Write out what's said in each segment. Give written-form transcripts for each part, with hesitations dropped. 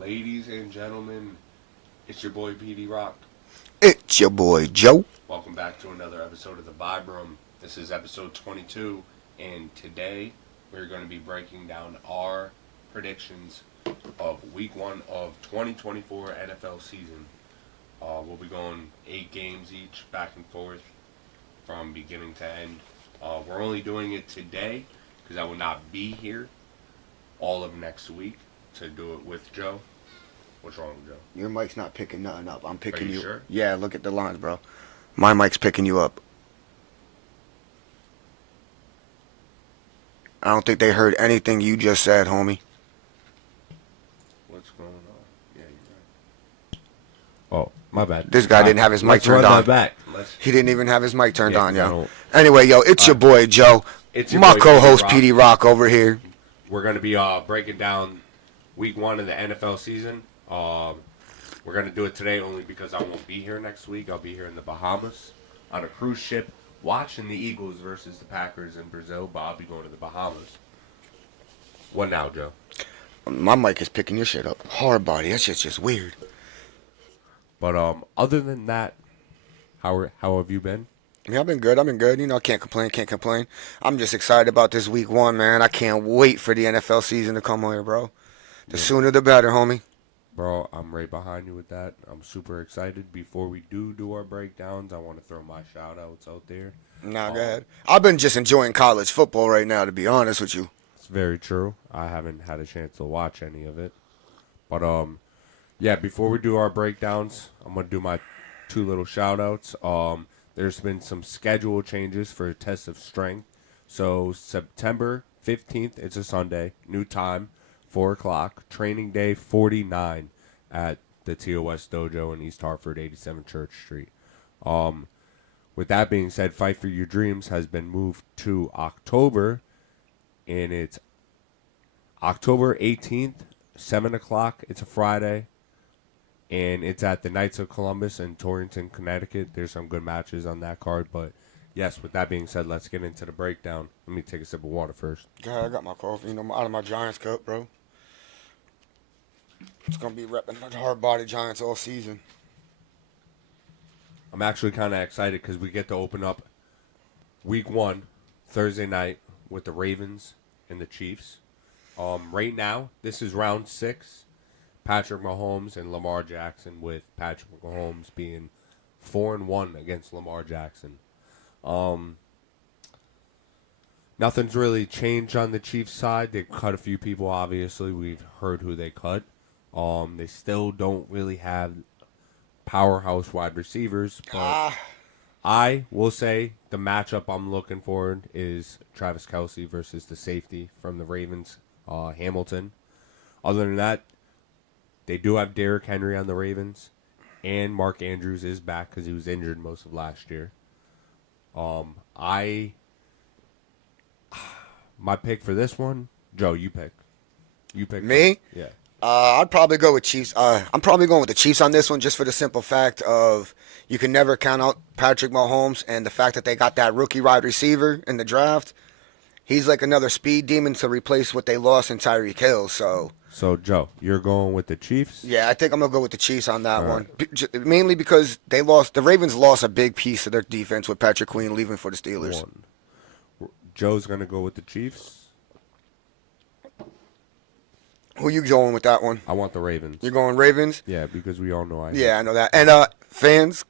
Ladies and gentlemen, it's your boy Petey Rock. It's your boy Joe. Welcome back to another episode of the Vibe Room. This is episode 22, and today we're going to be breaking down our predictions of Week 1 of 2024 NFL season. We'll be going 8 games each, back and forth, from beginning to end. We're only doing it today because I will not be here all of next week to do it with Joe. What's wrong, Joe? Your mic's not picking nothing up. I'm picking Are you you. sure? Yeah, look at the lines, bro. My mic's picking you up. I don't think they heard anything you just said, homie. What's going on? Yeah, you're right. Oh, my bad. This guy didn't have his mic turned on. Back. He didn't even have his mic turned on, I yo. don't- Anyway, yo, it's your boy Joe. It's your My boy, co-host Petey PD Rock over here. We're going to be breaking down Week 1 of the NFL season. We're going to do it today only because I won't be here next week. I'll be here in the Bahamas on a cruise ship watching the Eagles versus the Packers in Brazil, but I'll be going to the Bahamas. What now, Joe? My mic is picking your shit up. Hard body. That shit's just weird. But other than that, how have you been? Yeah, I've been good. You know, can't complain. I'm just excited about this week 1, man. I can't wait for the NFL season to come here, bro. The sooner the better, homie. Bro, I'm right behind you with that. I'm super excited. Before we do our breakdowns, I want to throw my shout-outs out there. Nah, go ahead. I've been just enjoying college football right now, to be honest with you. It's very true. I haven't had a chance to watch any of it. But, yeah, before we do our breakdowns, I'm going to do my 2 little shout-outs. There's been some schedule changes for Test of Strength. So, September 15th, it's a Sunday, new time. 4 o'clock, training day 49 at the TOS Dojo in East Hartford, 87 Church Street. With that being said, Fight for Your Dreams has been moved to October, and it's October 18th, 7 o'clock. It's a Friday, and it's at the Knights of Columbus in Torrington, Connecticut. There's some good matches on that card, but yes, with that being said, let's get into the breakdown. Let me take a sip of water first. God, I got my coffee, out of my Giants cup, bro. It's going to be repping the hard-body Giants all season. I'm actually kind of excited because we get to open up Week 1, Thursday night, with the Ravens and the Chiefs. Right now, this is round 6. Patrick Mahomes and Lamar Jackson, with Patrick Mahomes being 4-1 against Lamar Jackson. Nothing's really changed on the Chiefs side. They cut a few people, obviously. We've heard who they cut. They still don't really have powerhouse wide receivers. But I will say the matchup I'm looking for is Travis Kelce versus the safety from the Ravens, Hamilton. Other than that, they do have Derrick Henry on the Ravens. And Mark Andrews is back because he was injured most of last year. My pick for this one, Joe, you pick. You pick. Me? Yeah. I'd probably go with Chiefs. I'm probably going with the Chiefs on this one just for the simple fact of you can never count out Patrick Mahomes, and the fact that they got that rookie wide receiver in the draft. He's like another speed demon to replace what they lost in Tyreek Hill. So, Joe, you're going with the Chiefs? yeah, I think I'm going to go with the Chiefs on that All one. Mainly because the Ravens lost a big piece of their defense with Patrick Queen leaving for the Steelers. Joe's going to go with the Chiefs. Who you going with that one? I want the Ravens. You're going Ravens? Yeah, because we all know I Yeah, I know that. And fans,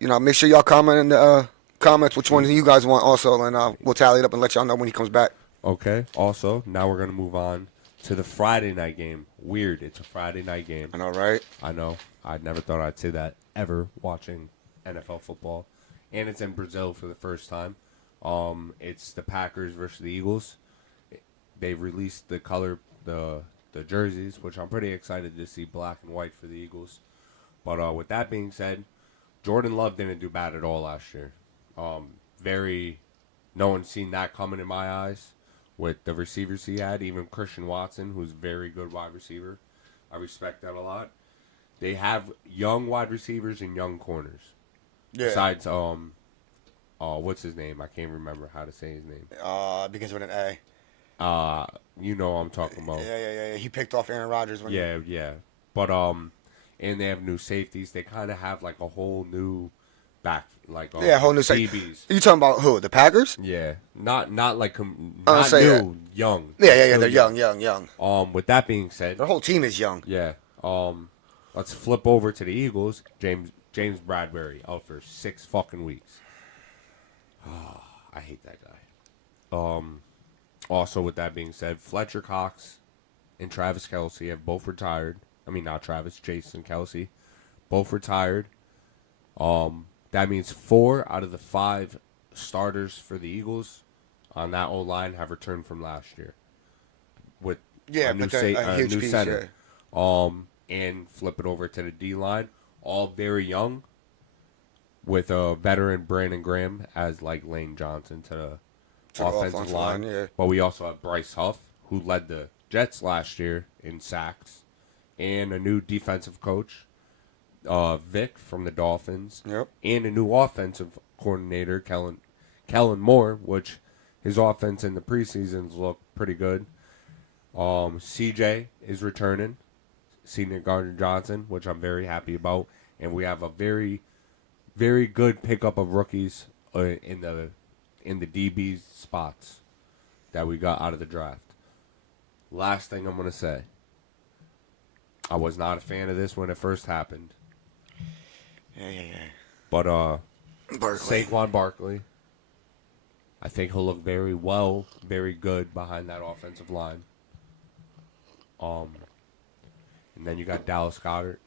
make sure y'all comment in the comments which one you guys want also, and we'll tally it up and let y'all know when he comes back. Okay. Also, now we're going to move on to the Friday night game. Weird. It's a Friday night game. I know, right? I know. I never thought I'd say that ever watching NFL football. And it's in Brazil for the first time. It's the Packers versus the Eagles. They released the color, the jerseys, which I'm pretty excited to see black and white for the Eagles. But with that being said, Jordan Love didn't do bad at all last year. No one's seen that coming in my eyes with the receivers he had. Even Christian Watson, who's a very good wide receiver. I respect that a lot. They have young wide receivers and young corners. Yeah. Besides, what's his name? I can't remember how to say his name. Begins with an A. You know what I'm talking about. Yeah. He picked off Aaron Rodgers. Yeah. But and they have new safeties. They kind of have like a whole new back, like Whole new DBs. You talking about who? The Packers? Yeah, not like I'll not say new, young. Yeah. Still They're young. With that being said, Their whole team is young. yeah. Let's flip over to the Eagles. James Bradbury out for 6 fucking weeks. I hate that guy. Also, with that being said, Fletcher Cox and Travis Kelce have both retired. I mean, not Travis, Jason Kelce, both retired. That means 4 out of the 5 starters for the Eagles on that O-line have returned from last year. With a new, huge new piece, center. And flip it over to the D-line. All very young. With a veteran Brandon Graham as like Lane Johnson to the offensive line. Yeah. But we also have Bryce Huff, who led the Jets last year in sacks. And a new defensive coach, Vic from the Dolphins. Yep. And a new offensive coordinator, Kellen Moore, which his offense in the preseasons look pretty good. CJ is returning, Senior Gardner Johnson, which I'm very happy about. And we have a very, very good pickup of rookies in the DB spots that we got out of the draft. Last thing I'm going to say. I was not a fan of this when it first happened. Yeah. But Barkley. Saquon Barkley, I think he'll look very good behind that offensive line. And then you got Dallas Goedert.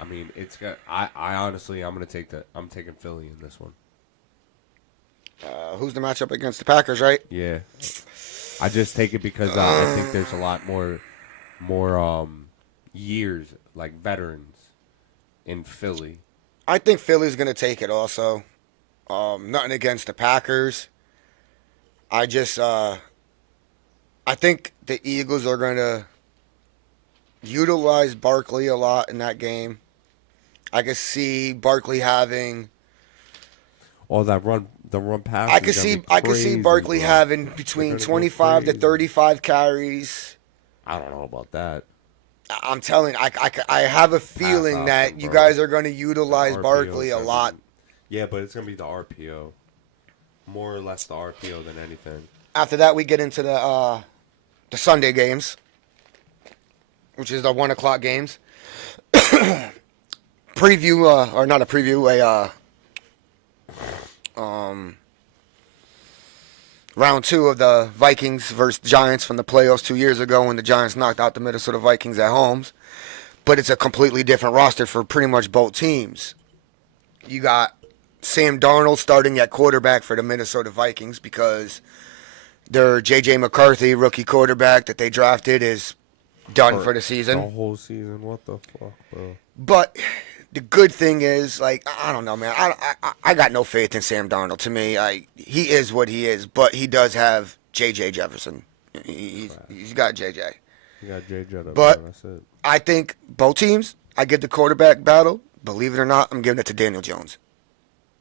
I mean, it's got. I honestly, I'm taking Philly in this one. Who's the matchup against the Packers, right? Yeah, I just take it because I think there's a lot more years, like veterans, in Philly. I think Philly's going to take it also. Nothing against the Packers. I think the Eagles are going to utilize Barkley a lot in that game. I could see Barkley having. Oh, the run pass. I could see Barkley having between 25 to 35 carries. I don't know about that. I'm telling. I have a feeling that you guys are going to utilize Barkley a lot. Yeah, but it's going to be the RPO, more or less the RPO than anything. After that, we get into the Sunday games, which is the 1:00 games. Preview, or not a preview, round 2 of the Vikings versus Giants from the playoffs 2 years ago when the Giants knocked out the Minnesota Vikings at home. But it's a completely different roster for pretty much both teams. You got Sam Darnold starting at quarterback for the Minnesota Vikings because their J.J. McCarthy, rookie quarterback that they drafted, is done for the season. The whole season, what the fuck, bro? But the good thing is, like, I don't know, man. I got no faith in Sam Darnold. To me, he is what he is, but he does have J.J. Jefferson. He's got J.J. You got J.J. But that's it. I think both teams, I give the quarterback battle. Believe it or not, I'm giving it to Daniel Jones.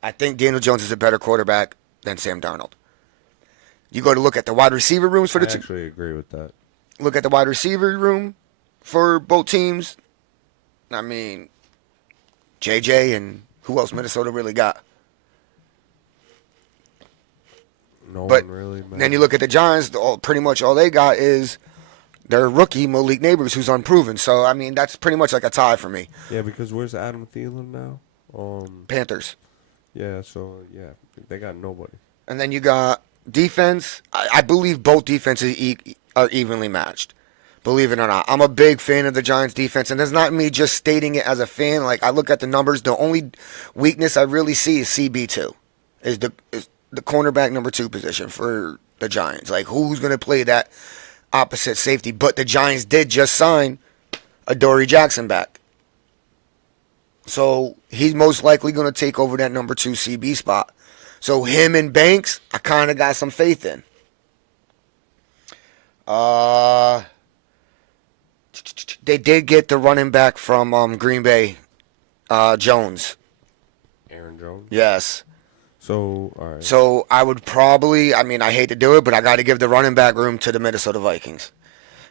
I think Daniel Jones is a better quarterback than Sam Darnold. You go to look at the wide receiver rooms for the I actually agree with that. Look at the wide receiver room for both teams. I mean, JJ and who else Minnesota really got? No But one really. Man. then you look at the Giants. Pretty much all they got is their rookie Malik Neighbors, who's unproven. So I mean, that's pretty much like a tie for me. Yeah, because where's Adam Thielen now? Panthers. Yeah, so yeah, they got nobody. And then you got defense. I believe both defenses are evenly matched. Believe it or not, I'm a big fan of the Giants defense, and that's not me just stating it as a fan. Like, I look at the numbers. The only weakness I really see is CB2, is the cornerback number 2 position for the Giants. Like, who's going to play that opposite safety? But the Giants did just sign Adoree Jackson back, so he's most likely going to take over that number 2 CB spot. So him and Banks, I kind of got some faith in. They did get the running back from Green Bay, Jones. Aaron Jones. Yes. So, all right. So I would probably, I mean, I hate to do it, but I got to give the running back room to the Minnesota Vikings.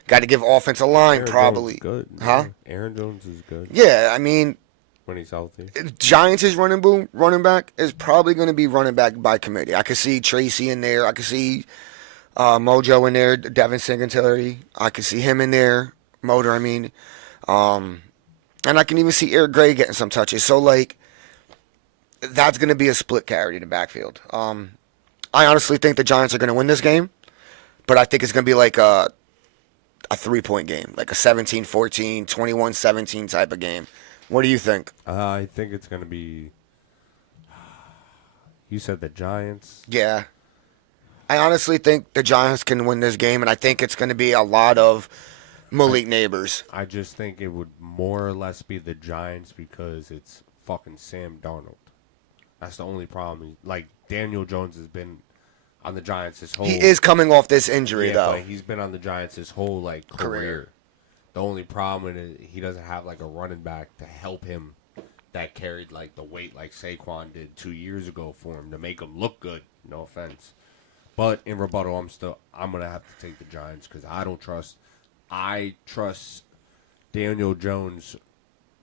Got to give offensive line Aaron probably. Jones is good. Huh? Yeah. Aaron Jones is good Yeah, I mean, when he's healthy. Giants' running back is probably going to be running back by committee. I could see Tracy in there. I could see Mojo in there, Devin Singletary. I could see him in there. Motor, I mean. And I can even see Eric Gray getting some touches. So, like, that's going to be a split carry in the backfield. I honestly think the Giants are going to win this game, but I think it's going to be like a 3-point game, like a 17-14, 21-17 type of game. What do you think? I think it's going to be. You said the Giants. Yeah. I honestly think the Giants can win this game, and I think it's going to be a lot of Malik Neighbors. I just think it would more or less be the Giants because it's fucking Sam Darnold. That's the only problem. Like, Daniel Jones has been on the Giants his whole... He is coming off this injury, though. But he's been on the Giants his whole, like, career. The only problem is he doesn't have, like, a running back to help him that carried, like, the weight like Saquon did 2 years ago for him to make him look good. No offense. But in rebuttal, I'm going to have to take the Giants because I trust Daniel Jones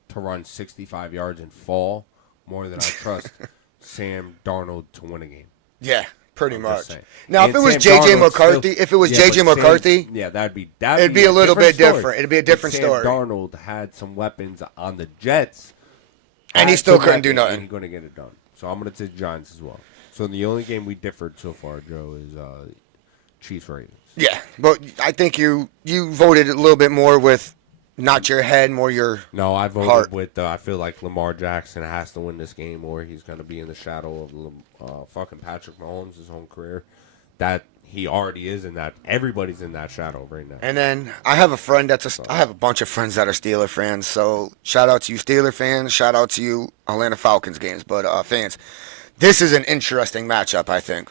to run 65 yards and fall more than I trust Sam Darnold to win a game. Yeah, pretty much. Saying. Now, And if it was Sam J.J. Darnold McCarthy, still- McCarthy, yeah, it'd be a little bit story. different. It'd be a different If story. Sam Darnold had some weapons on the Jets, And he had still some couldn't do weapons, nothing. and he's going to get it done. So I'm going to take the Giants as well. So the only game we differed so far, Joe, is Chiefs Ravens. Yeah, but I think you voted a little bit more with not your head, more your No, I voted heart. with. I feel like Lamar Jackson has to win this game, or he's going to be in the shadow of fucking Patrick Mahomes' his whole career. That he already is in that. Everybody's in that shadow right now. And then I have a friend I have a bunch of friends that are Steeler fans. So shout out to you Steeler fans. Shout out to you Atlanta Falcons fans. This is an interesting matchup, I think,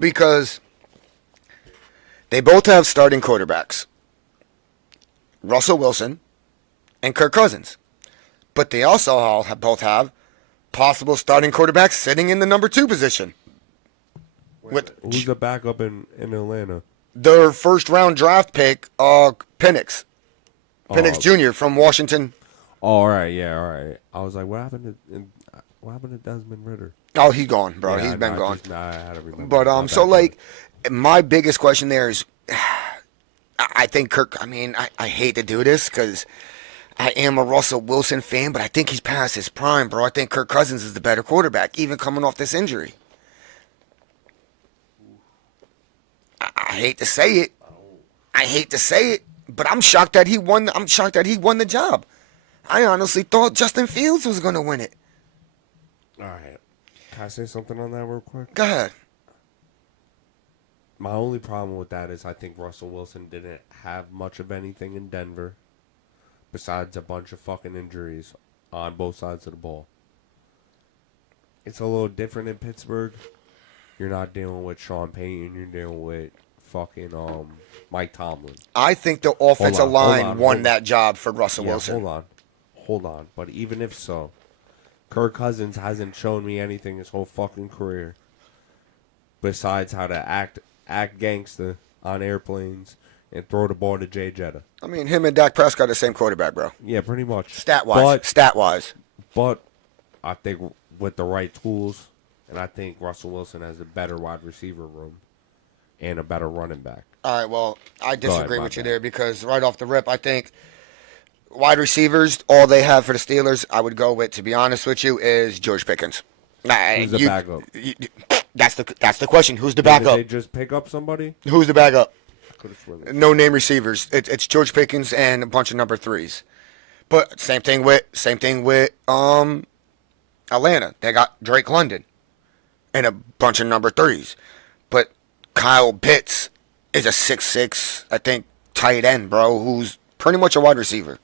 because they both have starting quarterbacks, Russell Wilson and Kirk Cousins. But they also both have possible starting quarterbacks sitting in the number 2 position. Who's the backup in Atlanta? Their first-round draft pick, Penix. Penix Jr. from Washington. Oh, all right, yeah, all right. I was like, what happened to Desmond Ritter? Oh, he's gone, bro. Yeah, He's been gone. I had to remember. But so like, my biggest question there is, I think Kirk. I mean, I hate to do this because I am a Russell Wilson fan, but I think he's past his prime, bro. I think Kirk Cousins is the better quarterback, even coming off this injury. I hate to say it. But I'm shocked that he won. I'm shocked that he won the job. I honestly thought Justin Fields was going to win it. All right. Can I say something on that real quick? Go ahead. My only problem with that is I think Russell Wilson didn't have much of anything in Denver besides a bunch of fucking injuries on both sides of the ball. It's a little different in Pittsburgh. You're not dealing with Sean Payton. You're dealing with fucking Mike Tomlin. I think the offensive line won that job for Russell Yeah, Wilson. Hold on. But even if so, Kirk Cousins hasn't shown me anything his whole fucking career besides how to act gangster on airplanes and throw the ball to Jay Jetta. I mean, him and Dak Prescott are the same quarterback, bro. Yeah, pretty much. Stat-wise. But I think with the right tools, and I think Russell Wilson has a better wide receiver room and a better running back. All right, well, I disagree with you there because right off the rip, I think wide receivers, all they have for the Steelers, I would go with, to be honest with you, is George Pickens. Who's the backup? That's the question. Who's the backup? Did they just pick up somebody? Who's the backup? No name receivers. It's George Pickens and a bunch of number 3s. But same thing with Atlanta. They got Drake London and a bunch of number 3s. But Kyle Pitts is a 6'6", I think, tight end, bro, who's pretty much a wide receiver.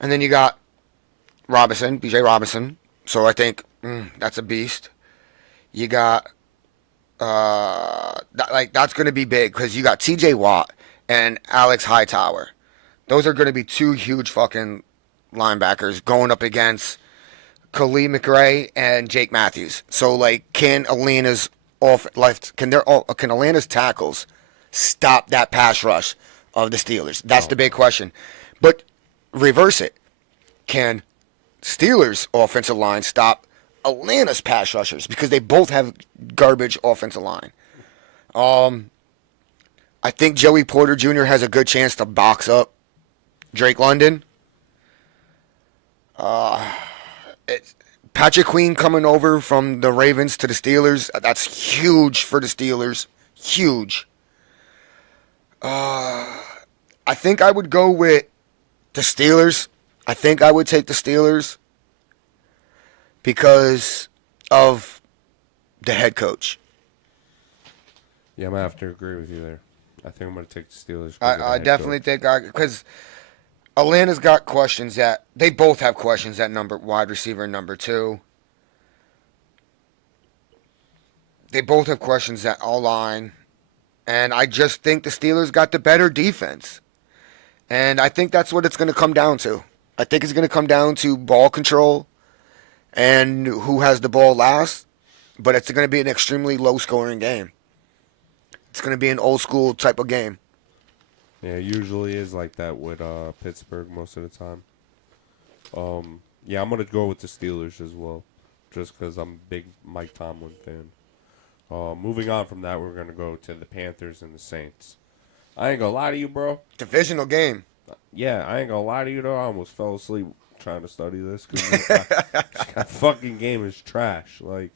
And then you got B.J. Robinson. So I think that's a beast. You got that's going to be big because you got T.J. Watt and Alex Hightower. Those are going to be 2 huge fucking linebackers going up against Khalil McRae, and Jake Matthews. So like, can Atlanta's can Atlanta's tackles stop that pass rush of the Steelers? That's Oh, the big no. question. But reverse it. Can Steelers offensive line stop Atlanta's pass rushers because they both have garbage offensive line? I think Joey Porter Jr. has a good chance to box up Drake London. It's Patrick Queen coming over from the Ravens to the Steelers. That's huge for the Steelers. Huge. I think I would go with the Steelers. I think I would take the Steelers because of the head coach. Yeah, I'm gonna have to agree with you there. I think I'm gonna take the Steelers. 'Cause of the I head definitely coach. think because Atlanta's got questions that they both have questions at number wide receiver and number two. They both have questions at all line, and I just think the Steelers got the better defense, and I think that's what it's going to come down to. I think it's going to come down to ball control and who has the ball last, but it's going to be an extremely low scoring game. It's going to be an old school type of game. Yeah, it usually is like that with Pittsburgh most of the time. Yeah, I'm gonna go with the Steelers as well, just because I'm a big Mike Tomlin fan. Moving on from that, we're gonna go to the Panthers and the Saints. I ain't gonna lie to you, bro. Divisional game. Yeah, I ain't gonna lie to you though. I almost fell asleep trying to study this because that fucking game is trash. Like,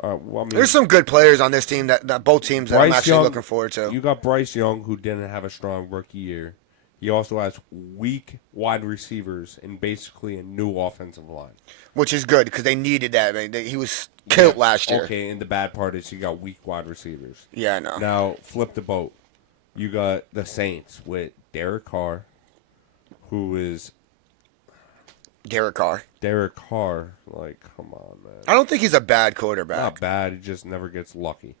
well, I mean, There's some good players on this team that both teams that I'm Bryce actually Young, looking forward to. you got Bryce Young, who didn't have a strong rookie year. He also has weak wide receivers and basically a new offensive line. Which is good because they needed that. I mean, he was killed last year. Okay, and the bad part is you got weak wide receivers. Yeah, I know. Now, flip the boat. You got the Saints with Derek Carr, who is Derek Carr. Derek Carr. Like, come on, man. I don't think he's a bad quarterback. Not bad. He just never gets lucky.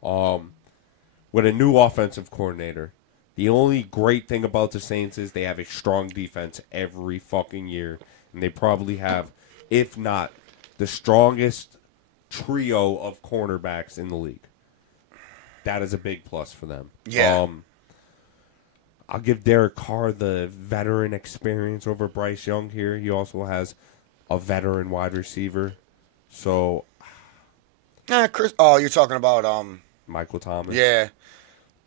With a new offensive coordinator, the only great thing about the Saints is they have a strong defense every fucking year, and they probably have, if not, the strongest trio of cornerbacks in the league. That is a big plus for them. Yeah. I'll give Derek Carr the veteran experience over Bryce Young here. He also has a veteran wide receiver. So, Chris. Oh, you're talking about Michael Thomas. Yeah,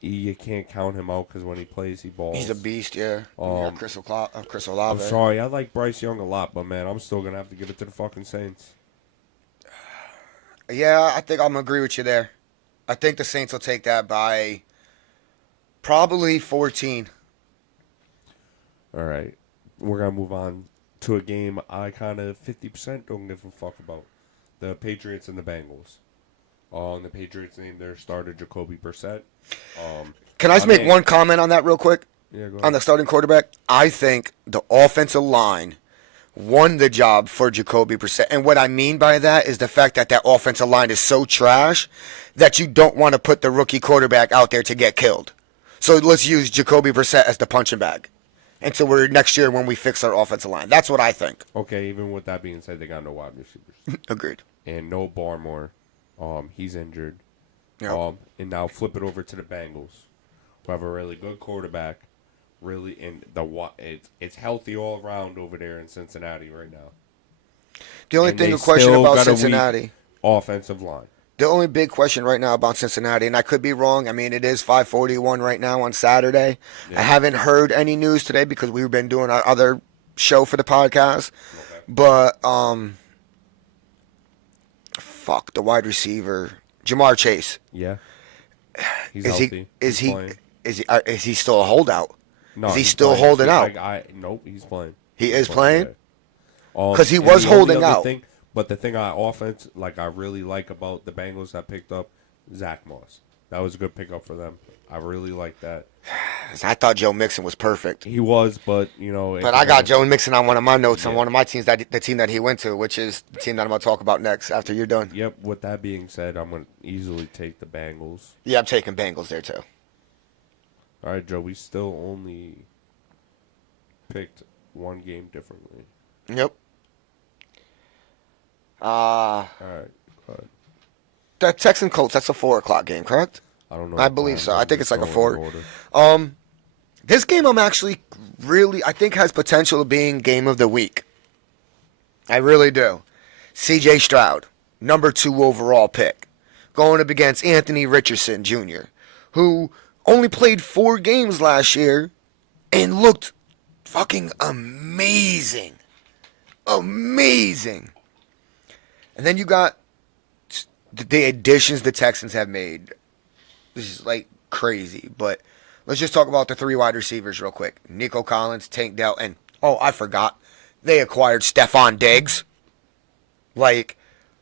You can't count him out because when he plays, he balls. he's a beast. Yeah. Chris I'm Olave. sorry. I like Bryce Young a lot, but, man, I'm still going to have to give it to the fucking Saints. Yeah, I think I'm gonna agree with you there. I think the Saints will take that by probably 14. All right. We're going to move on to a game I kind of 50% don't give a fuck about. The Patriots and the Bengals. The Patriots named their starter Jacoby Brissett. Can I just make one comment on that real quick? Yeah, go On ahead. the starting quarterback, I think the offensive line won the job for Jacoby Brissett. And what I mean by that is the fact that that offensive line is so trash that you don't want to put the rookie quarterback out there to get killed. So let's use Jacoby Brissett as the punching bag until we're next year when we fix our offensive line. That's what I think. Okay, even with that being said, they got no wide receivers. Agreed. And no Barmore. He's injured. Yep. And now flip it over to the Bengals, who have a really good quarterback. Really, and it's healthy all around over there in Cincinnati right now. The only And thing they to question still about got a weak Cincinnati, offensive line. the only big question right now about Cincinnati, and I could be wrong. I mean, it is 5:41 right now on Saturday. Yeah. I haven't heard any news today because we've been doing our other show for the podcast. Okay. But fuck the wide receiver, Jamar Chase. Yeah. He's Is healthy. is He's he playing. is he still a holdout? No, is he he's still playing. holding out? Nope, he's playing. He He's is playing? yeah. 'Cause he And was the only holding other out. But the thing I really like about the Bengals that picked up Zach Moss. That was a good pickup for them. I really like that. I thought Joe Mixon was perfect. He was, but But I got Joe Mixon on one of my notes on Yeah. one of my teams, the team that he went to, which is the team that I'm going to talk about next after you're done. Yep. With that being said, I'm gonna easily take the Bengals. Yeah, I'm taking Bengals there too. All right, Joe. We still only picked one game differently. Yep. Uh, All right. Go ahead. that Texan Colts, that's a 4 o'clock game, correct? I don't know. I believe so. I think it's like a Going 4. in order. This game I'm actually really, I think has potential of being game of the week. I really do. C.J. Stroud, number 2 overall pick, going up against Anthony Richardson Jr., who only played 4 games last year and looked fucking amazing. Amazing. And then you got the additions the Texans have made. This is like crazy, but let's just talk about the 3 wide receivers real quick. Nico Collins, Tank Dell, and I forgot. They acquired Stephon Diggs. Like,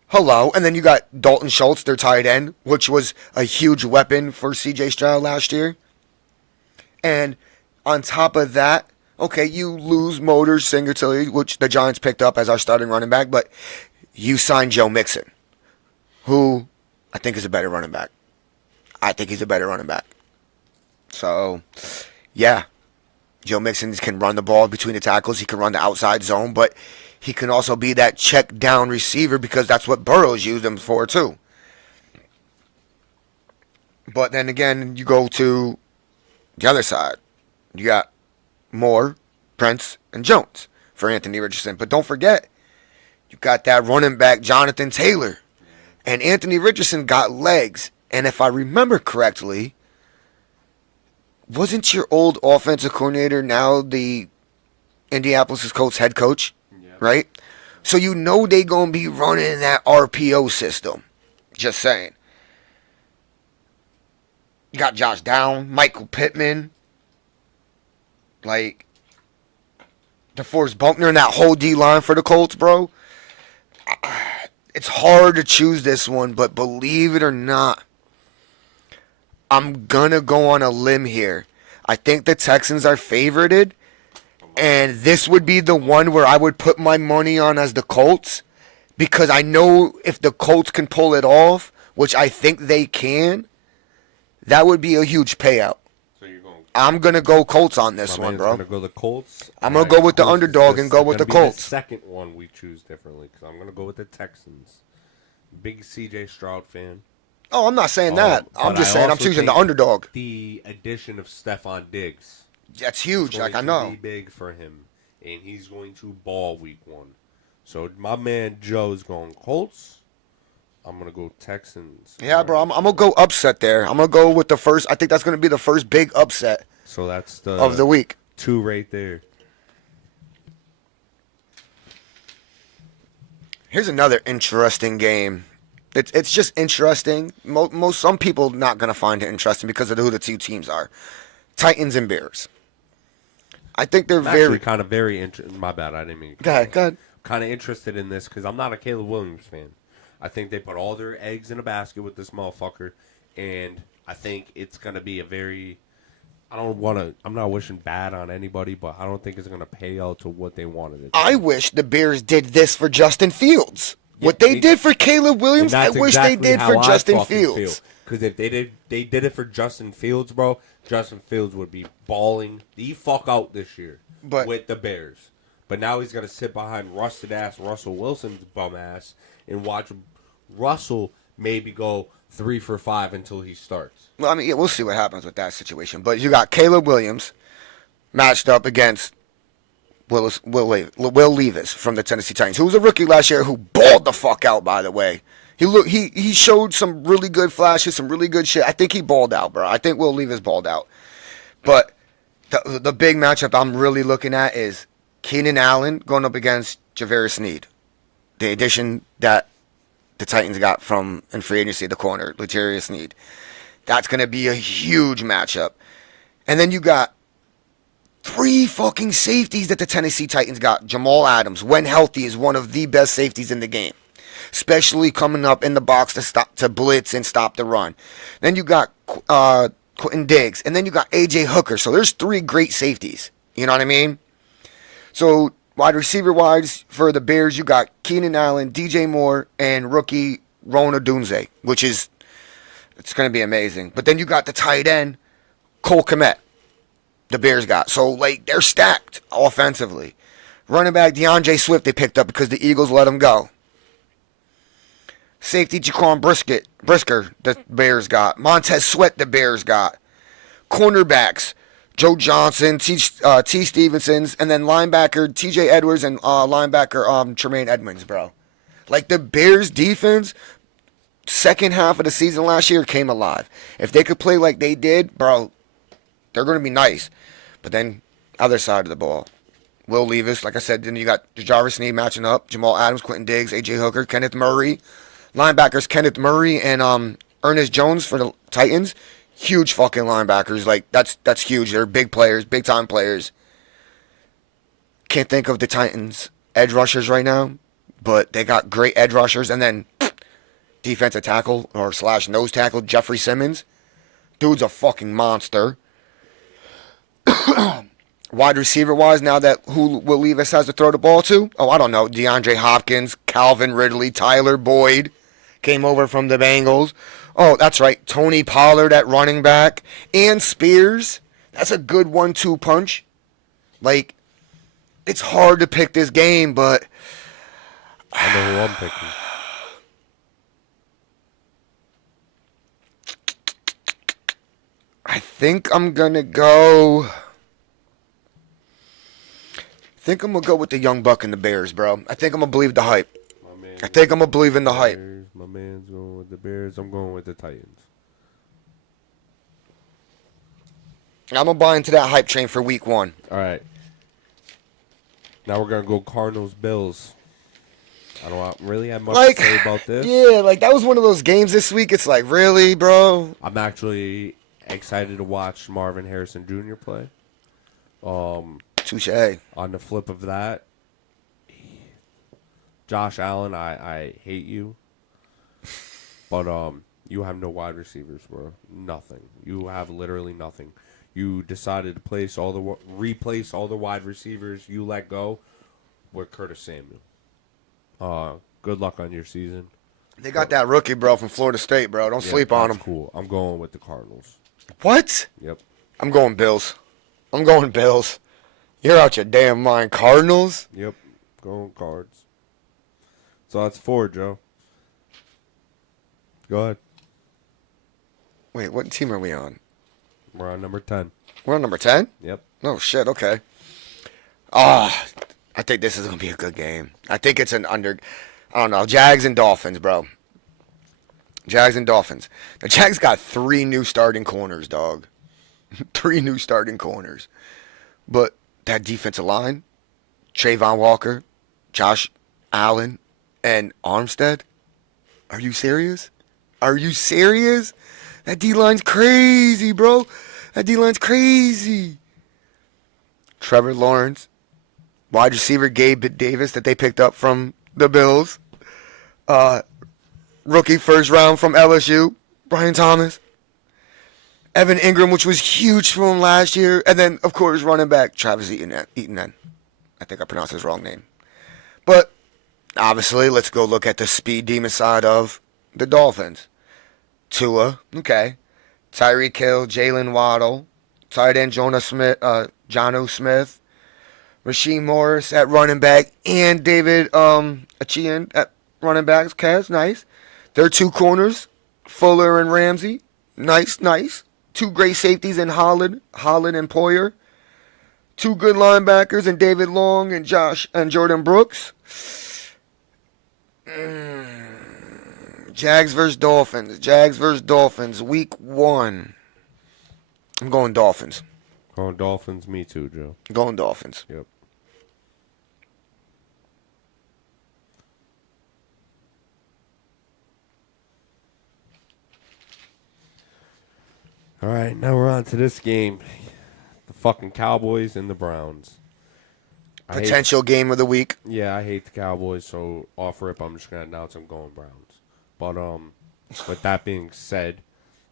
hello. And then you got Dalton Schultz, their tight end, which was a huge weapon for CJ Stroud last year. And on top of that, okay, you lose Motors Singletary, which the Giants picked up as our starting running back, but you signed Joe Mixon, who I think is a better running back. I think he's a better running back. So, yeah. Joe Mixon can run the ball between the tackles. He can run the outside zone, but he can also be that check down receiver because that's what Burrows used him for too. But then again, you go to the other side. You got Moore, Prince, and Jones for Anthony Richardson. But don't forget, you got that running back, Jonathan Taylor. And Anthony Richardson got legs. And if I remember correctly, wasn't your old offensive coordinator now the Indianapolis Colts head coach? Yeah. Right? So you know they going to be running that RPO system. Just saying. You got Josh Down, Michael Pittman, like DeForest Buckner and that whole D-line for the Colts, bro. It's hard to choose this one, but believe it or not, I'm going to go on a limb here. I think the Texans are favorited, and this would be the one where I would put my money on as the Colts, because I know if the Colts can pull it off, which I think they can, that would be a huge payout. So you're going? I'm going to go Colts on this one, bro. I'm going to go the Colts. I'm going to go with the underdog and go with the Colts. The second one we choose differently, because I'm going to go with the Texans. Big C.J. Stroud fan. Oh, I'm not saying that. I'm just saying I'm choosing the underdog. The addition of Stephon Diggs. That's huge, like I know. Be big for him, and he's going to ball week 1. So my man Joe's going Colts. I'm going to go Texans. Yeah, bro, I'm going to go upset there. I'm going to go with the first. I think that's going to be the first big upset. So that's of the week. 2 right there. Here's another interesting game. It's just interesting. Some people not gonna find it interesting because of who the 2 teams are. Titans and Bears. I think they're very interested. My bad, I didn't mean. Go ahead. Kind of interested in this because I'm not a Caleb Williams fan. I think they put all their eggs in a basket with this motherfucker, and I think it's gonna be a very. I'm not wishing bad on anybody, but I don't think it's gonna pay out to what they wanted it to. I wish the Bears did this for Justin Fields. What they did for Caleb Williams, I wish they did for Justin Fields. Because if they did it for Justin Fields, bro, Justin Fields would be balling the fuck out this year with the Bears. But now he's gonna sit behind rusted-ass Russell Wilson's bum ass and watch Russell maybe go 3 for 5 until he starts. Well, I mean, yeah, we'll see what happens with that situation. But you got Caleb Williams matched up against Will Levis from the Tennessee Titans, who was a rookie last year, who balled the fuck out, by the way. He showed some really good flashes, some really good shit. I think he balled out, bro. I think Will Levis balled out. But the big matchup I'm really looking at is Keenan Allen going up against Javarius Sneed. The addition that the Titans got from in free agency, the corner, Javarius Sneed. That's going to be a huge matchup. And then you got 3 fucking safeties that the Tennessee Titans got. Jamal Adams, when healthy, is one of the best safeties in the game, especially coming up in the box to blitz and stop the run. Then you got Quentin Diggs, and then you got A.J. Hooker. So there's 3 great safeties. You know what I mean? So wide receiver-wise for the Bears, you got Keenan Allen, DJ Moore, and rookie Rona Dunze, which is it's going to be amazing. But then you got the tight end, Cole Kmet. The Bears got. So, like, they're stacked offensively. Running back DeAndre Swift they picked up because the Eagles let him go. Safety Jaquan Brisker, the Bears got. Montez Sweat, the Bears got. Cornerbacks, Joe Johnson, T. Stevenson's, and then linebacker T.J. Edwards and linebacker Tremaine Edmonds, bro. Like the Bears defense, second half of the season last year came alive. If they could play like they did, bro, they're going to be nice. But then, other side of the ball. Will Levis, like I said, then you got Jarvis Sneed matching up, Jamal Adams, Quentin Diggs, A.J. Hooker, Kenneth Murray. Linebackers, Kenneth Murray and Ernest Jones for the Titans. Huge fucking linebackers. Like, that's huge. They're big players, big-time players. Can't think of the Titans' edge rushers right now, but they got great edge rushers. And then defensive tackle or / nose tackle, Jeffrey Simmons. Dude's a fucking monster. Wide receiver-wise, now that who Will Levis has to throw the ball to? Oh, I don't know. DeAndre Hopkins, Calvin Ridley, Tyler Boyd came over from the Bengals. Oh, that's right. Tony Pollard at running back. And Spears. That's a good 1-2 punch. Like, it's hard to pick this game, but I know who I'm picking. I think I'm going to go... I think I'm going to go with the young buck and the Bears, bro. I think I'm going to believe the hype. I think I'm going to believe in the hype. My man's going with the Bears. I'm going with the Titans. I'm going to buy into that hype train for week 1. All right. Now we're going to go Cardinals-Bills. I don't really have much to say about this. Yeah, like that was one of those games this week. It's like, really, bro? I'm actually excited to watch Marvin Harrison Jr. play. Touche. On the flip of that, Josh Allen, I hate you. But you have no wide receivers, bro. Nothing. You have literally nothing. You decided to replace all the wide receivers you let go with Curtis Samuel. Good luck on your season. They got that rookie, bro, from Florida State, bro. Don't sleep on him. Cool. I'm going with the Cardinals. What? Yep. I'm going Bills. You're out your damn mind. Cardinals? Yep. Going Cards. So that's 4, Joe. Go ahead. Wait, what team are we on? We're on number 10. We're on number 10? Yep. Oh, shit, okay. I think this is going to be a good game. I think it's I don't know, Jags and Dolphins, bro. Jags and Dolphins. The Jags got 3 new starting corners, dog. 3 new starting corners. But that defensive line, Trayvon Walker, Josh Allen, and Armstead, are you serious? That D-line's crazy, bro. That D-line's crazy. Trevor Lawrence, wide receiver Gabe Davis that they picked up from the Bills. Rookie first round from LSU, Brian Thomas. Evan Ingram, which was huge for him last year. And then, of course, running back Travis Etienne. I think I pronounced his wrong name. But, obviously, let's go look at the speed demon side of the Dolphins. Tua, okay. Tyreek Hill, Jalen Waddle, tight end Jonnu Smith, Rasheed Morris at running back, and David Achian at running backs. Okay, that's nice. Their 2 corners, Fuller and Ramsey. Nice. 2 great safeties in Holland and Poyer. 2 good linebackers in David Long and Jordan Brooks. Jags versus Dolphins. Week 1. I'm going Dolphins. Going Dolphins, me too, Joe. Going Dolphins. Yep. All right, now we're on to this game. The fucking Cowboys and the Browns. Potential game of the week. Yeah, I hate the Cowboys, so off rip, I'm just going to announce I'm going Browns. But with that being said,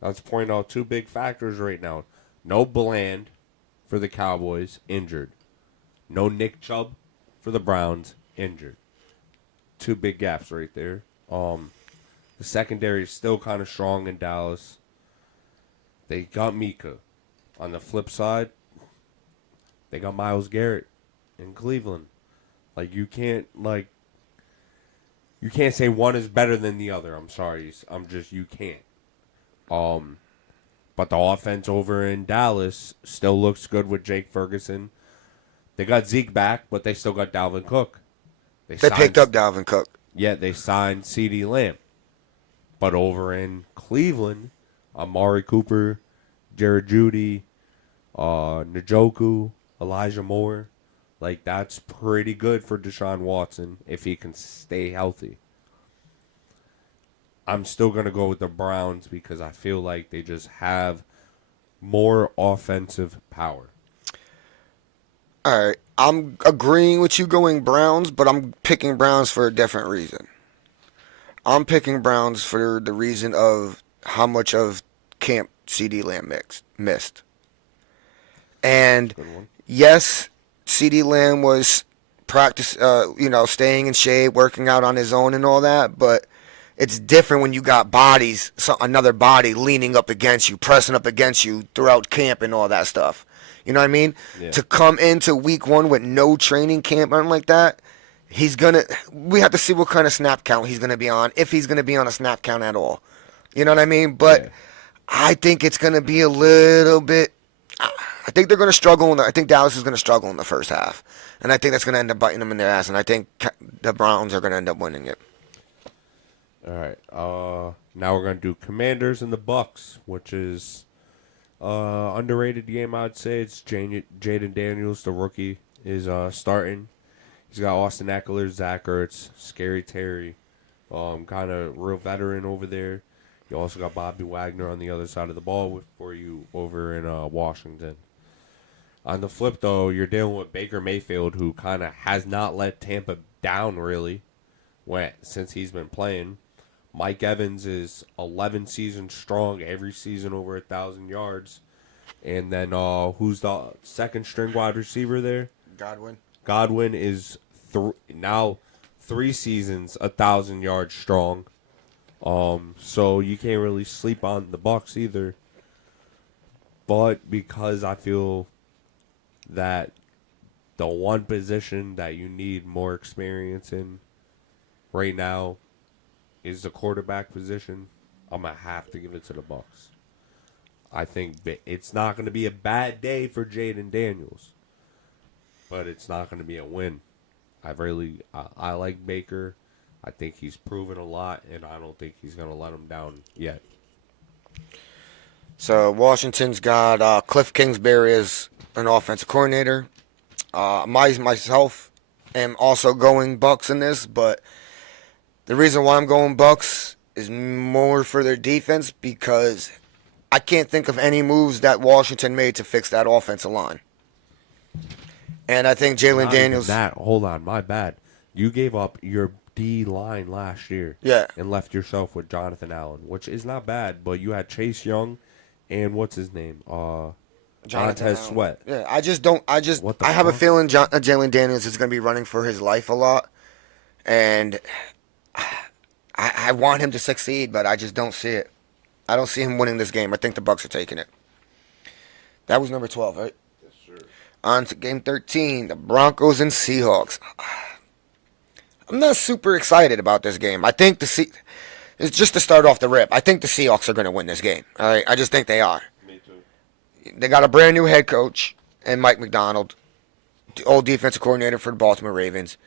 let's point out 2 big factors right now. No Bland for the Cowboys, injured. No Nick Chubb for the Browns, injured. 2 big gaps right there. The secondary is still kind of strong in Dallas. They got Mika. On the flip side, they got Myles Garrett in Cleveland. Like, you can't, like... you can't say one is better than the other. I'm sorry. You can't. But the offense over in Dallas still looks good with Jake Ferguson. They got Zeke back, but they still got Dalvin Cook. They picked up Dalvin Cook. Yeah, they signed CeeDee Lamb. But over in Cleveland, Amari Cooper, Jared Judy, Njoku, Elijah Moore, like that's pretty good for Deshaun Watson if he can stay healthy. I'm still going to go with the Browns because I feel like they just have more offensive power. All right. I'm agreeing with you going Browns, but I'm picking Browns for a different reason. I'm picking Browns for the reason of how much of camp CeeDee Lamb missed. And yes, CeeDee Lamb was staying in shape, working out on his own and all that, but it's different when you got another body leaning up against you, pressing up against you throughout camp and all that stuff. You know what I mean? Yeah. To come into week 1 with no training camp or anything like that, we have to see what kind of snap count he's going to be on, if he's going to be on a snap count at all. You know what I mean? But I think it's going to be a little bit, I think they're going to struggle. I think Dallas is going to struggle in the first half. And I think that's going to end up biting them in their ass. And I think the Browns are going to end up winning it. All right. Now we're going to do Commanders and the Bucks, which is underrated game, I'd say. It's Jaden Daniels, the rookie, is starting. He's got Austin Eckler, Zach Ertz, Scary Terry, kind of real veteran over there. You also got Bobby Wagner on the other side of the ball for you over in Washington. On the flip, though, you're dealing with Baker Mayfield, who kind of has not let Tampa down, really, since he's been playing. Mike Evans is 11 seasons strong, every season over 1,000 yards. And then who's the second string wide receiver there? Godwin. Godwin is now 3 seasons 1,000 yards strong. So you can't really sleep on the Bucks either. But because I feel that the one position that you need more experience in right now is the quarterback position, I'm going to have to give it to the Bucks. I think it's not going to be a bad day for Jaden Daniels, but it's not going to be a win. I like Baker. I think he's proven a lot, and I don't think he's going to let him down yet. So Washington's got Cliff Kingsbury as an offensive coordinator. Myself am also going Bucks in this, but the reason why I'm going Bucks is more for their defense because I can't think of any moves that Washington made to fix that offensive line. And I think Jalen Daniels... Hold on, my bad. You gave up your D-line last year. Yeah. And left yourself with Jonathan Allen, which is not bad, but you had Chase Young and what's his name? Montez Sweat. Yeah, I have a feeling Jalen Daniels is going to be running for his life a lot. And I want him to succeed, but I just don't see it. I don't see him winning this game. I think the Bucks are taking it. That was number 12, right? Yes, sir. On to game 13, the Broncos and Seahawks. I'm not super excited about this game. I think it's just to start off the rip. I think the Seahawks are going to win this game. All right, I just think they are. Me too. They got a brand new head coach and Mike McDonald, the old defensive coordinator for the Baltimore Ravens.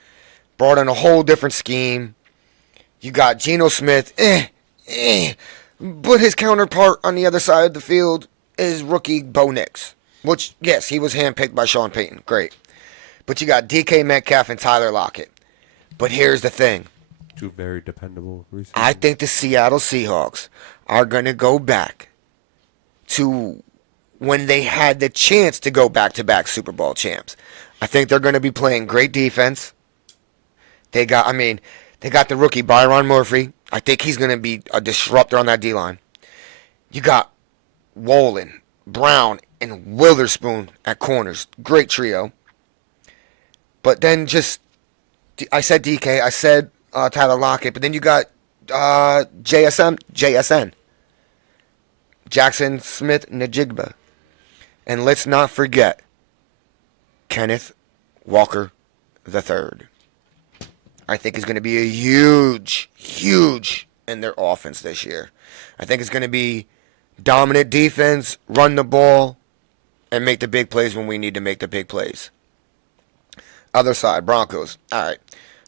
Brought in a whole different scheme. You got Geno Smith, but his counterpart on the other side of the field is rookie Bo Nix, which, yes, he was handpicked by Sean Payton. Great. But you got DK Metcalf and Tyler Lockett. But here's the thing. Two very dependable receivers. I think the Seattle Seahawks are going to go back to when they had the chance to go back-to-back Super Bowl champs. I think they're going to be playing great defense. They got the rookie Byron Murphy. I think he's going to be a disruptor on that D-line. You got Wolin, Brown, and Witherspoon at corners. Great trio. But then I said DK, I said Tyler Lockett, but then you got JSN. Jackson Smith Najigba. And let's not forget Kenneth Walker III. I think is going to be a huge in their offense this year. I think it's going to be dominant defense, run the ball, and make the big plays when we need to make the big plays. Other side, Broncos. All right.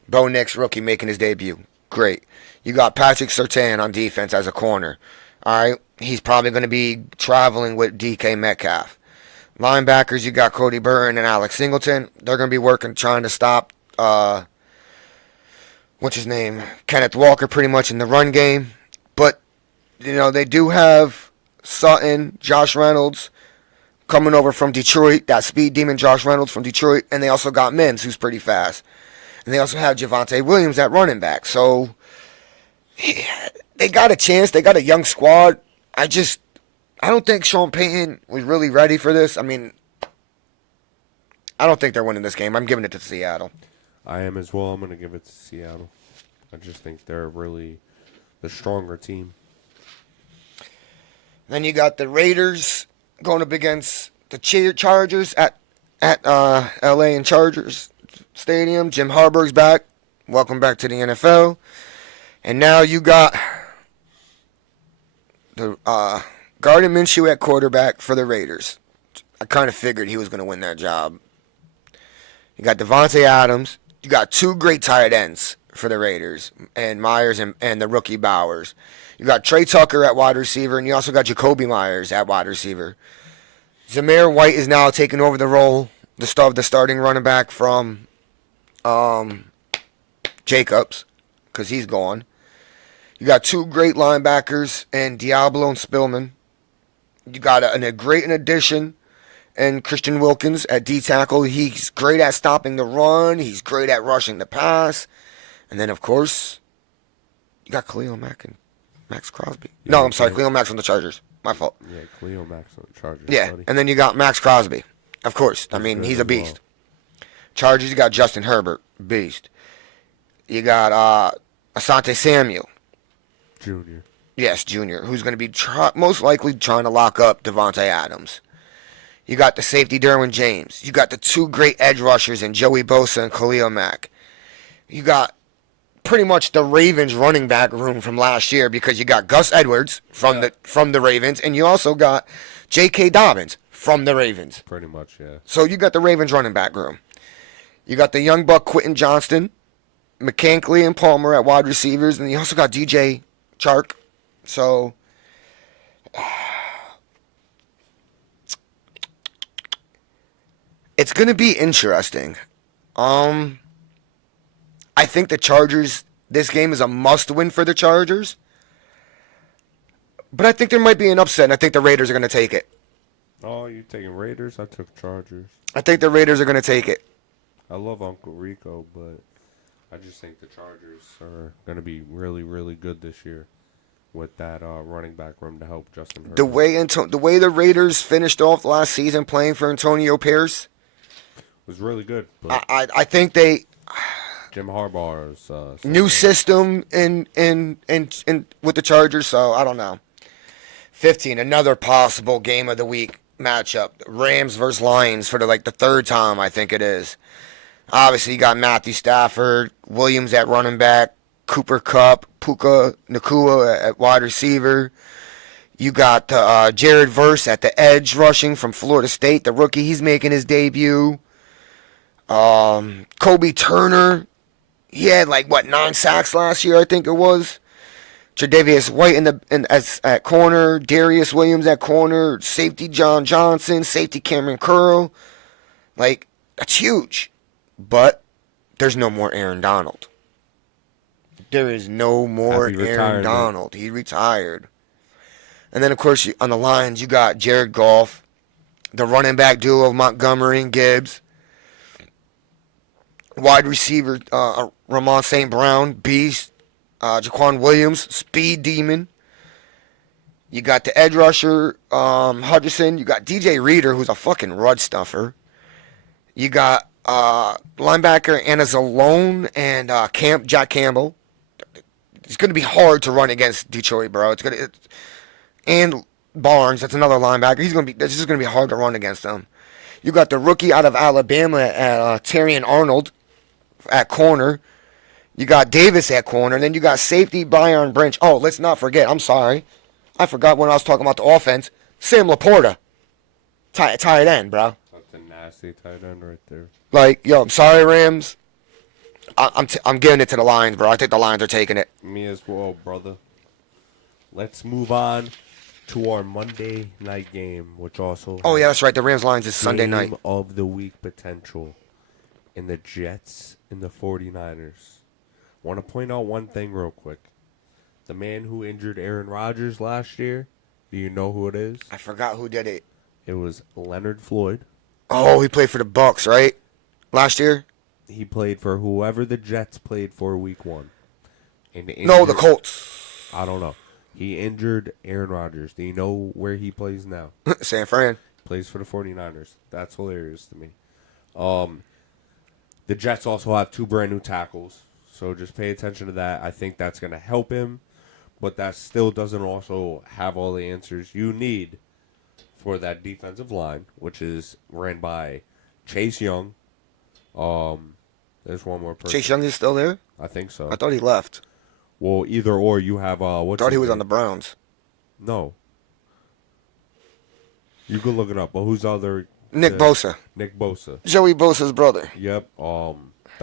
Bo Nix, rookie, making his debut. Great. You got Patrick Surtain on defense as a corner. All right. He's probably going to be traveling with DK Metcalf. Linebackers, you got Cody Burton and Alex Singleton. They're going to be working, trying to stop, what's his name? Kenneth Walker pretty much in the run game. But, they do have Sutton, Josh Reynolds coming over from Detroit, that speed demon Josh Reynolds from Detroit. And they also got Mims, who's pretty fast. And they also have Javonte Williams at running back. So, they got a chance. They got a young squad. I don't think Sean Payton was really ready for this. I mean, I don't think they're winning this game. I'm giving it to Seattle. I am as well. I'm going to give it to Seattle. I just think they're really the stronger team. Then you got the Raiders going up against the Chargers at L.A. and Chargers Stadium. Jim Harbaugh's back. Welcome back to the NFL. And now you got the Gardner Minshew at quarterback for the Raiders. I kind of figured he was going to win that job. You got Devontae Adams. You got two great tight ends for the Raiders, and Myers and the rookie Bowers. You got Trey Tucker at wide receiver, and you also got Jacoby Myers at wide receiver. Zamir White is now taking over the role, the starting running back from Jacobs, because he's gone. You got two great linebackers, and Diablo and Spillman. You got a great addition, and Christian Wilkins at D-tackle. He's great at stopping the run. He's great at rushing the pass. And then, of course, you got Khalil Mack and Max Crosby. Yeah, No, I'm sorry, Khalil Mack's on the Chargers. My fault. Yeah, Khalil Mack's on the Chargers. Yeah, buddy. and then you got Max Crosby. Of course. I mean, he's a beast. Chargers, you got Justin Herbert. Beast. You got Asante Samuel. Junior. Yes, Junior, who's going to be most likely trying to lock up Devontae Adams. You got the safety Derwin James. You got the two great edge rushers in Joey Bosa and Khalil Mack. You got pretty much the Ravens running back room from last year because you got Gus Edwards from the Ravens, and you also got J.K. Dobbins from the Ravens. Pretty much, yeah. So you got the Ravens running back room. You got the young buck Quentin Johnston, McKinkley and Palmer at wide receivers, and you also got DJ Chark. So it's going to be interesting. I think the Chargers, this game is a must-win for the Chargers. But I think there might be an upset, and I think the Raiders are going to take it. Oh, you taking Raiders? I took Chargers. I think the Raiders are going to take it. I love Uncle Rico, but I just think the Chargers are going to be really, really good this year with that running back room to help Justin Herbert. The way the Raiders finished off last season playing for Antonio Pierce was really good. But I think they Jim Harbaugh's new system in with the Chargers, so I don't know. 15, another possible game of the week matchup. Rams versus Lions for the third time, I think it is. Obviously, you got Matthew Stafford, Williams at running back, Cooper Kupp, Puka Nacua at wide receiver. You got Jared Verse at the edge rushing from Florida State, the rookie. He's making his debut. Kobe Turner, he had 9 sacks last year, I think it was. Tre'Davious White at corner, Darius Williams at corner, safety John Johnson, safety Cameron Curl. That's huge. But there's no more Aaron Donald. There is no more Aaron Donald. He retired. And then, of course, on the Lions, you got Jared Goff, the running back duo of Montgomery and Gibbs. Wide receiver, Ramon St. Brown, beast. Jaquan Williams, speed demon. You got the edge rusher, Hutchinson. You got DJ Reader, who's a fucking rud stuffer. You got linebacker Anzalone and Jack Campbell. It's going to be hard to run against Detroit, bro. And Barnes, that's another linebacker. This is going to be hard to run against them. You got the rookie out of Alabama at Terrion Arnold at corner. You got Davis at corner, and then you got safety Byron Branch. Oh, let's not forget. I'm sorry. I forgot when I was talking about the offense. Sam Laporta. Tight end, bro. That's a nasty tight end right there. Like, yo, I'm sorry, Rams. I'm giving it to the Lions, bro. I think the Lions are taking it. Me as well, brother. Let's move on to our Monday night game, which also Oh, yeah, that's right. The Rams-Lions is Sunday night. game of the week potential in the Jets and the 49ers. Want to point out one thing real quick. The man who injured Aaron Rodgers last year, do you know who it is? I forgot who did it. It was Leonard Floyd. Oh, he played for the Bucks, right? Last year? He played for whoever the Jets played for week 1. And No, the Colts. I don't know. He injured Aaron Rodgers. Do you know where he plays now? San Fran. Plays for the 49ers. That's hilarious to me. The Jets also have 2 brand new tackles. So just pay attention to that. I think that's going to help him. But that still doesn't also have all the answers you need for that defensive line, which is ran by Chase Young. There's one more person. Chase Young is still there? I think so. I thought he left. Well, either or. You have I thought he was on the Browns. No. You could look it up. But who's the other? Nick Bosa. Nick Bosa. Joey Bosa's brother. Yep. The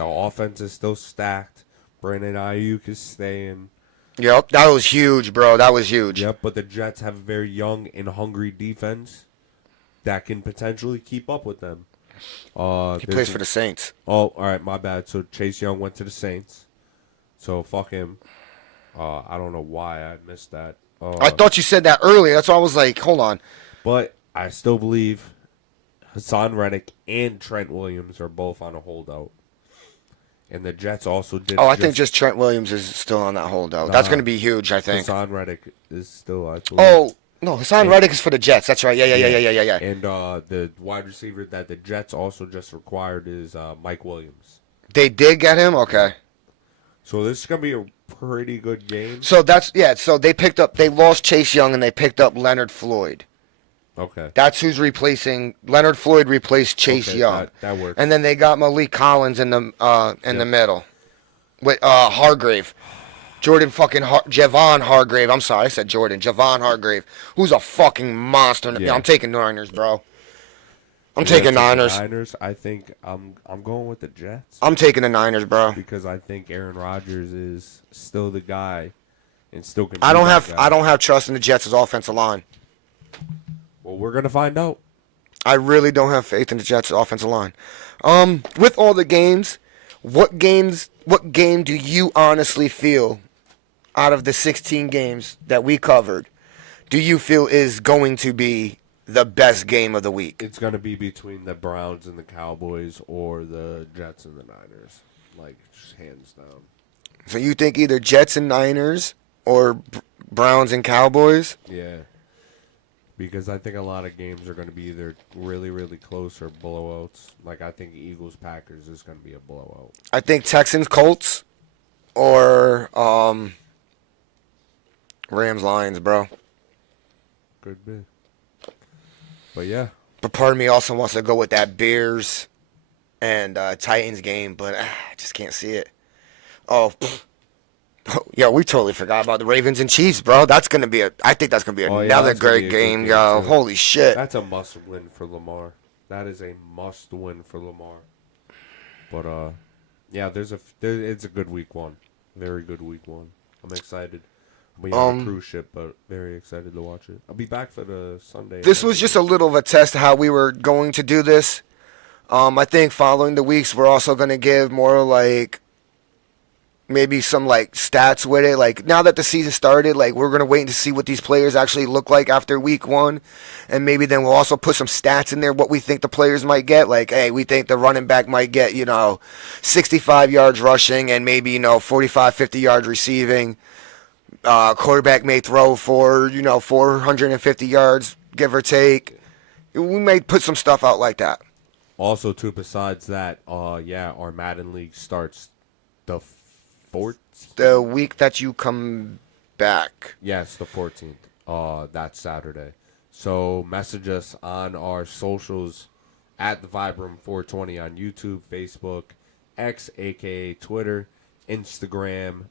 offense is still stacked. Brandon Ayuk is staying. Yep, that was huge, bro. That was huge. Yep, but the Jets have a very young and hungry defense that can potentially keep up with them. He plays for the Saints. Oh, all right, my bad. So Chase Young went to the Saints. So fuck him. I don't know why I missed that. I thought you said that earlier. That's why I was like, hold on. But I still believe Hassan Reddick and Trent Williams are both on a holdout. And the Jets also did. I think just Trent Williams is still on that holdout. That's going to be huge, I think. Hassan Reddick is still, I believe. Oh, no, Hassan Reddick is for the Jets. That's right. Yeah. And the wide receiver that the Jets also just required is Mike Williams. They did get him? Okay. So this is going to be a pretty good game. So so they lost Chase Young and they picked up Leonard Floyd. Okay. That's who's replacing. Leonard Floyd replaced Chase Young. That works. And then they got Malik Collins in the middle with Hargrave. Javon Hargrave. I'm sorry, I said Jordan. Javon Hargrave, who's a fucking monster. Yeah. I'm taking Niners, bro. I'm taking Niners. Niners. I think I'm going with the Jets. I'm taking the Niners, bro. Because I think Aaron Rodgers is still the guy, and still can. I don't have trust in the Jets' offensive line. Well, we're gonna find out. I really don't have faith in the Jets' offensive line. With all the games, what game do you honestly feel out of the 16 games that we covered do you feel is going to be the best game of the week? It's going to be between the Browns and the Cowboys or the Jets and the Niners. Like, just hands down. So you think either Jets and Niners or Browns and Cowboys? Yeah. Because I think a lot of games are going to be either really, really close or blowouts. Like, I think Eagles-Packers is going to be a blowout. I think Texans-Colts or Rams-Lions, bro. Could be. But, yeah. But part of me also wants to go with that Bears and Titans game, but I just can't see it. Yeah, we totally forgot about the Ravens and Chiefs, bro. I think that's gonna be another great game, yo. Holy shit. That's a must win for Lamar. That is a must win for Lamar. But yeah, it's a good week 1. Very good week 1. I'm excited. I'll be on a cruise ship, but very excited to watch it. I'll be back for the Sunday. This was just a little of a test of how we were going to do this. I think following the weeks, we're also gonna give more like maybe some like stats with it. Like now that the season started, like we're gonna wait to see what these players actually look like after week 1, and maybe then we'll also put some stats in there what we think the players might get. Like, hey, we think the running back might get 65 yards rushing and maybe 45, 50 yards receiving. Quarterback may throw for 450 yards, give or take. We may put some stuff out like that. Also, too, besides that, our Madden League starts the 14th? The week that you come back. Yes, the 14th. That's Saturday. So message us on our socials at the Vibe Room 420 on YouTube, Facebook, X, aka Twitter, Instagram,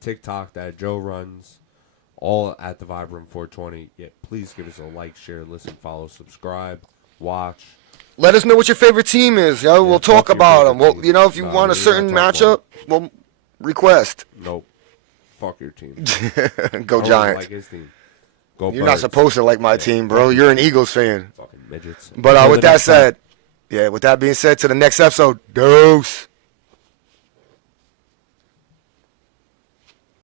TikTok that Joe runs, all at the Vibrant 420. Yeah, please give us a like, share, listen, follow, subscribe, watch. Let us know what your favorite team is, yo. We'll talk fuck your about them. favorite Well, team. if you No, want a we ain't certain gonna talk matchup, well, request. Nope. Fuck your team. Go I don't Giants. like his team. Go You're not Birds. supposed to like my team, bro. You're an Eagles fan. Fucking midgets. But Until with the that next time. said, yeah, with that being said, to the next episode, dose.